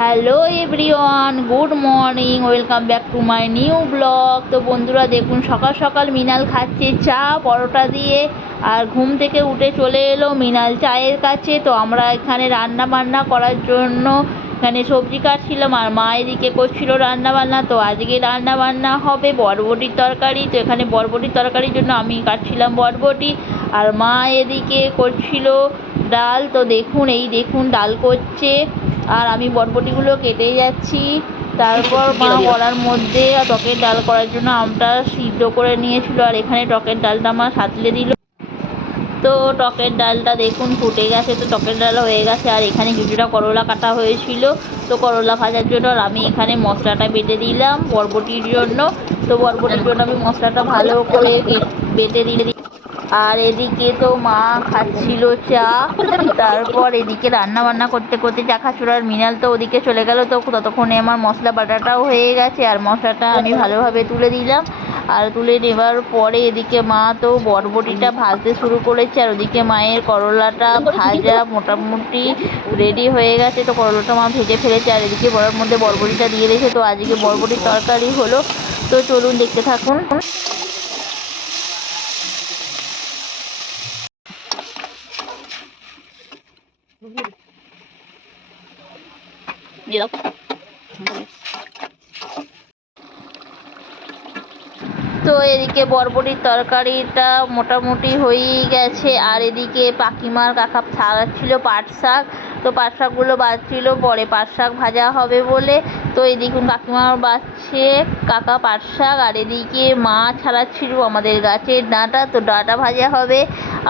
Hello everyone, good morning, welcome back to my new blog. তো বন্ধুরা দেখুন, সকাল সকাল মিনাল খাচ্ছে চা পরোটা দিয়ে, আর ঘুম থেকে উঠে চলে এলো মিনাল চায়ের কাছে। তো আমরা এখানে রান্না বান্না করার জন্য এখানে সবজি কাটছিলাম, আর মা এদিকে করছিল রান্না বান্না। তো আজকে রান্না বান্না হবে বরবটির তরকারি। তো এখানে বরবটির তরকারির জন্য আমি কাটছিলাম বরবটি, আর মা এদিকে করছিল ডাল। তো দেখুন, এই দেখুন ডাল করছে, আর আমি বরবটিগুলো কেটে যাচ্ছি। তারপর মা কড়ার মধ্যে টকের ডাল করার জন্য আমটা সিদ্ধ করে নিয়েছিল, আর এখানে টকের ডালটা মা সাঁতলে দিল। তো টকের ডালটা দেখুন ফুটে গেছে, তো টকের ডাল হয়ে গেছে। আর এখানে কিছুটা করলা কাটা হয়েছিল, তো করলা ভাজার জন্য আর আমি এখানে মশলাটা বেটে দিলাম বরবটির জন্য। তো বরবটির জন্য আমি মশলাটা ভালো করে বেটে দিলাম। আর এদিকে তো মা খাচ্ছিল চা। তারপর এদিকে রান্না বান্না করতে করতে চা খাচ্ছিল, আর মিনাল তো ওদিকে চলে গেল। তো ততক্ষণে আমার মশলা বাটাটাও হয়ে গেছে, আর মশলাটা আমি ভালোভাবে তুলে দিলাম। আর তুলে নেবার পরে এদিকে মা তো বরবটিটা ভাজতে শুরু করেছে, আর ওদিকে মায়ের করলাটা ভাজা মোটামুটি রেডি হয়ে গেছে। তো করলাটা মা ভেজে ফেলেছে, আর এদিকে বড়ার মধ্যে বরবটিটা দিয়ে দিয়েছে। তো আজকে বরবটির তরকারি হলো। তো চলুন দেখতে থাকুন। তো এদিকে বরবটির তরকারিটা মোটামুটি হয়েই গেছে, আর এদিকে কাকিমার কাকা ছাড়াচ্ছিল পাট শাক। তো পাট শাকগুলো বাজছিল, পরে পাট শাক ভাজা হবে বলে। তো এই দেখুন কাকিমার বাজছে কাকা পাট শাক, আর এদিকে মা ছাড়াচ্ছিল আমাদের গাছের ডাঁটা। তো ডাঁটা ভাজা হবে।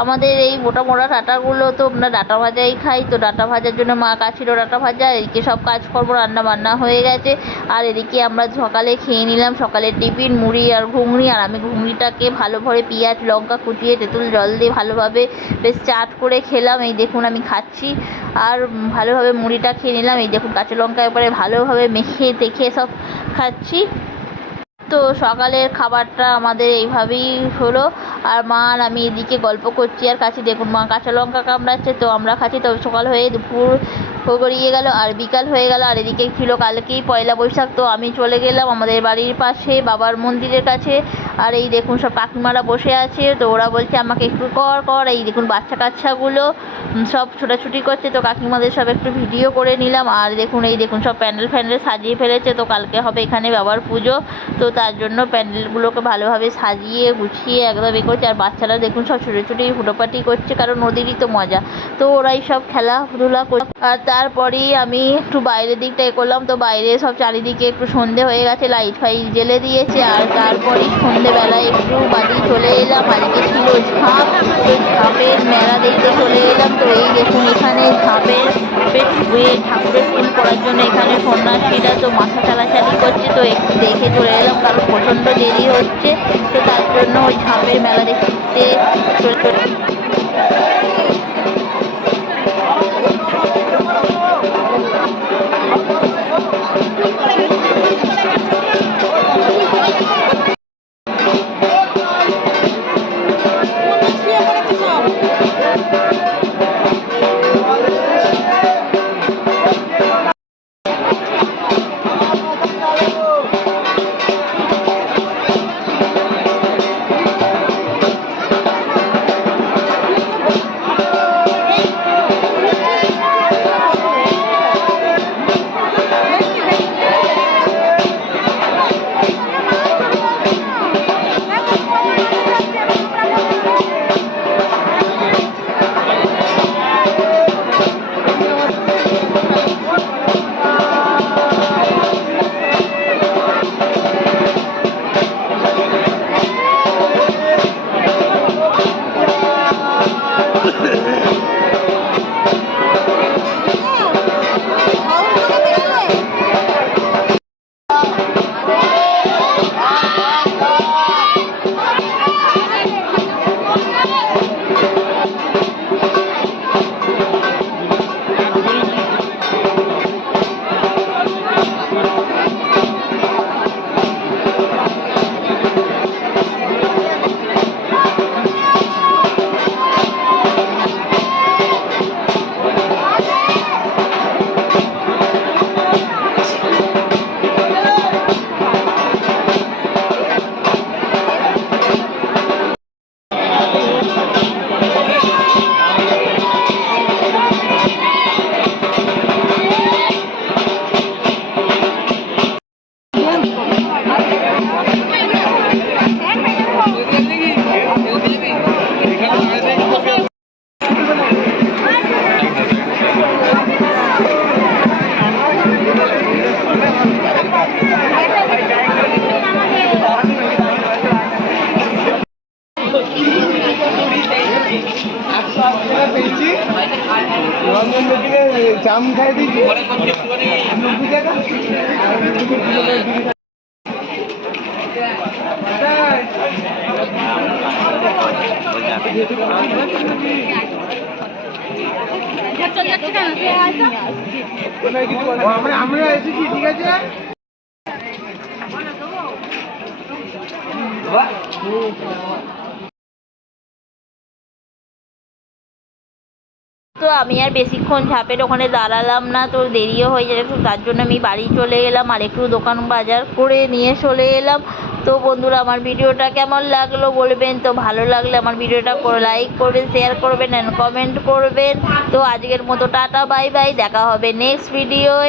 আমাদের এই মোটা মোটা ডাঁটাগুলো তো আমরা ডাঁটা ভাজাই খাই। তো ডাঁটা ভাজার জন্য মা কাটছিল ডাঁটা ভাজা। এদিকে সব কাজকর্ম রান্না বান্না হয়ে গেছে, আর এদিকে আমরা সকালে খেয়ে নিলাম সকালের টিফিন মুড়ি আর ঘুগনি। আর আমি ঘুগনিটাকে ভালোভাবে পেঁয়াজ লঙ্কা কুচিয়ে তেঁতুল জল দিয়ে ভালোভাবে বেশ চাট করে খেলাম। এই দেখুন আমি খাচ্ছি, আর ভালোভাবে মুড়িটা খেয়ে নিলাম। এই দেখুন কাঁচা লঙ্কা এবারে ভালোভাবে মেখে দেখে সব খাচ্ছি। তো সকালের খাবারটা আমাদের এইভাবেই হলো, আর মা আর আমি এদিকে গল্প করছি আর খাচ্ছি। দেখুন মা কাঁচা লঙ্কা কামড়াচ্ছে, তো আমরা খাচ্ছি। তো সকাল হয়ে দুপুর গড়িয়ে গেল, আর বিকাল হয়ে গেল। আর এদিকে ছিল কালকেই পয়লা বৈশাখ। তো আমি চলে গেলাম আমাদের বাড়ির পাশে বাবার মন্দিরের কাছে, আর এই দেখুন সব কাকিমারা বসে আছে। তো ওরা বলছে আমাকে একটু কর কর। এই দেখুন বাচ্চা কাচ্চাগুলো সব ছোটাছুটি করছে। তো কাকিমাদের সব একটু ভিডিও করে নিলাম। আর দেখুন এই দেখুন সব প্যান্ডেল ফ্যান্ডেল সাজিয়ে ফেলেছে। তো কালকে হবে এখানে বাবার পুজো, তো তার জন্য প্যান্ডেলগুলোকে ভালোভাবে সাজিয়ে গুছিয়ে একদম করছে। আর বাচ্চারা দেখুন সব ছোটো হুটোপাটি করছে, কারণ ওদেরই তো মজা। তো ওরাই সব খেলাধুলা করছে। আর তারপরেই আমি একটু বাইরের দিকটা করলাম। তো বাইরে সব চারিদিকে একটু সন্ধে হয়ে গেছে, লাইট ফাইট জ্বেলে দিয়েছে। আর তারপরেই সন্ধেবেলায় একটু বাড়ি চলে এলাম। আজকে ছিল ঝাঁপ, তো ঝাঁপের মেলা দেখতে চলে এলাম। তো এই দেখুন এখানে ঝাঁপের ঠাকুরের সিন করার জন্য এখানে সন্ন্যাসীরা তো মাথা চালাচালি করছে। তো একটু দেখে চলে এলাম, কারণ প্রচণ্ড দেরি হচ্ছে। তো তার জন্য ওই ঝাঁপের মেলা দেখতে চলে আমরা এসেছি, ঠিক আছে। তো আমি আর বেশিক্ষণ ঝাঁপের ওখানে দাঁড়ালাম না, তো দেরিও হয়ে যাবে, তো তার জন্য আমি বাড়ি চলে এলাম আর একটু দোকান বাজার করে নিয়ে চলে এলাম। তো বন্ধুরা আমার ভিডিওটা কেমন লাগলো বলবেন, তো ভালো লাগলে আমার ভিডিওটা লাইক করবেন, শেয়ার করবেন অ্যান্ড কমেন্ট করবেন। তো আজকের মতো টাটা বাই বাই, দেখা হবে নেক্সট ভিডিওয়।